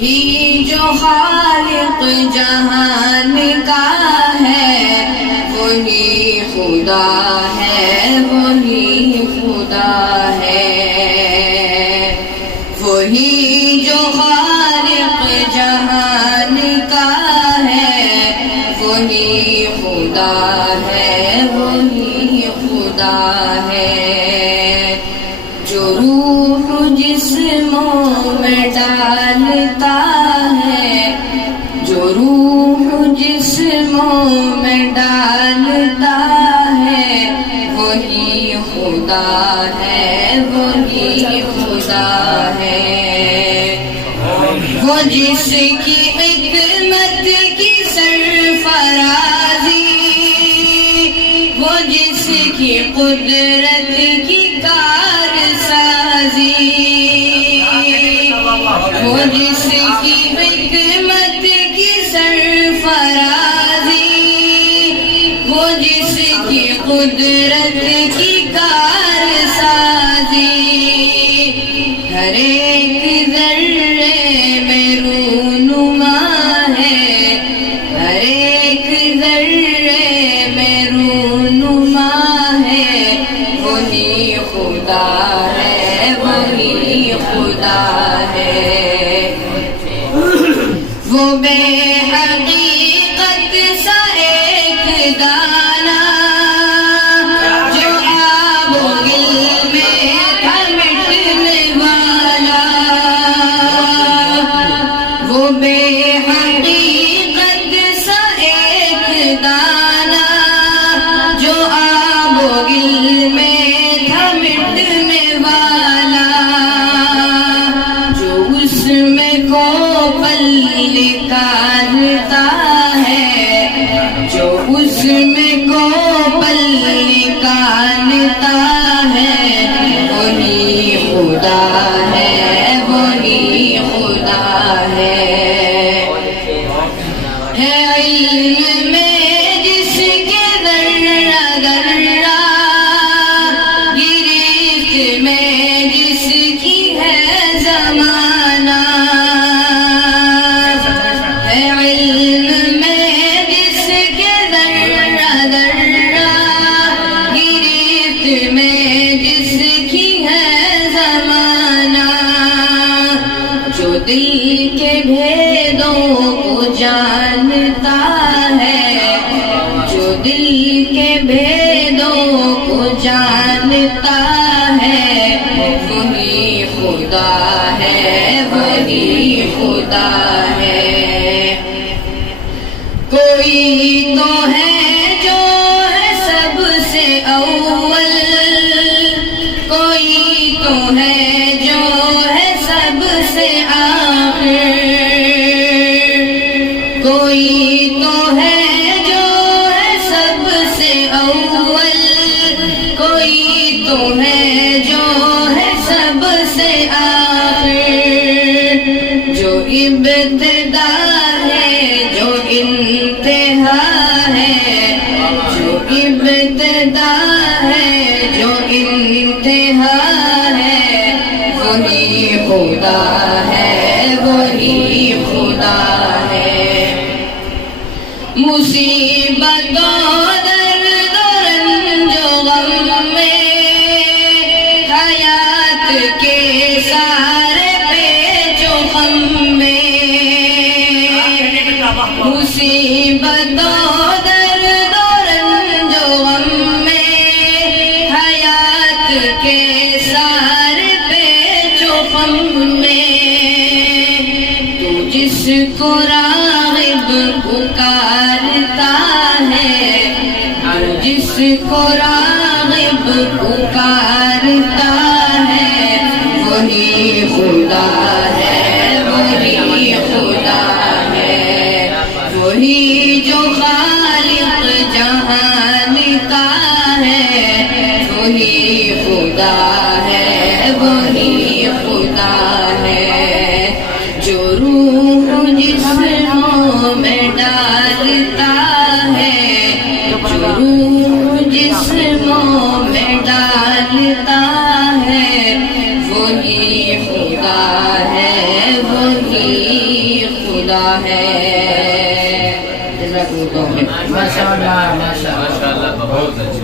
وہی جو خالق جہان کا ہے وہی خدا ہے، وہی خدا ہے۔ وہی جو خالق جہان کا ہے وہی خدا ہے، وہی خدا ہے۔ جو روح جسموں میں ڈالتا ہے، جو روح جسموں میں ڈالتا ہے وہی خدا ہے، وہی خدا ہے۔ وہ جس کی حکمت کی سرفرازی، وہ جس کی قدرت کی کارسازی، وہ جس کی حکمت کی سرفرازی، وہ جس کی قدرت کی کارسازی، ہر ایک ذرے میں رونما ہے، ہر ایک ذرے میں رونما ہے، وہی خدا ہے، وہی خدا ہے۔ وہ بے حقیقت سا ایک دانہ جو آب و گل میں تھا مٹنے والا، وہ بے حقیقت سا ایک دانہ جو آب و گل میں تھا مٹنے والا، جو اس میں کو پل نکالتا ہے، جو اس میں کو پل نکالتا ہے وہی خدا ہے، وہی خدا ہے۔ ہے علم میں جس کے ذرہ ذرہ، گرفت میں جس کی ہے زمانہ، ہے علم میں جس کے ذرہ ذرہ، گرفت میں جس کی ہے زمانہ، جو دل کے بھیدوں کو جانتا ہے، جو دل کے بھیدوں کو جانتا ہے وہی خدا ہے، وہی خدا ہے۔ کوئی تو ہے جو ہے سب سے اول، کوئی تو ہے جو ہے سب سے آخر، کوئی تو ہے جو ہے سب سے اول، کوئی تو ہے جو ہے سب سے آخر، جو ابتدا ہے جو انتہا ہے، جو ابتدا ہے جو انتہا ہے وہی خدا ہے، وہی خدا ہے۔ مصیبتوں درد و رنج و غم میں، حیات کے سارے پیچ و خم میں، مصیبتوں درد و رنج و غم میں، حیات کے سارے پیچ و خم میں، تو جس کو راغب پکارتا ہے، تو جس کو راغب پکارتا ہے وہی خدا ہے، وہی خدا ہے۔ وہی جو خالق جہان کا ہے وہی خدا ہے، وہی خدا ہے۔ جو روح جسموں میں ڈالتا ہے، جو روح جسموں میں ڈالتا ہے وہی خدا ہے، وہی ہے جزاکم اللہ خیر ماشاء اللہ ماشاء اللہ بہت اچھا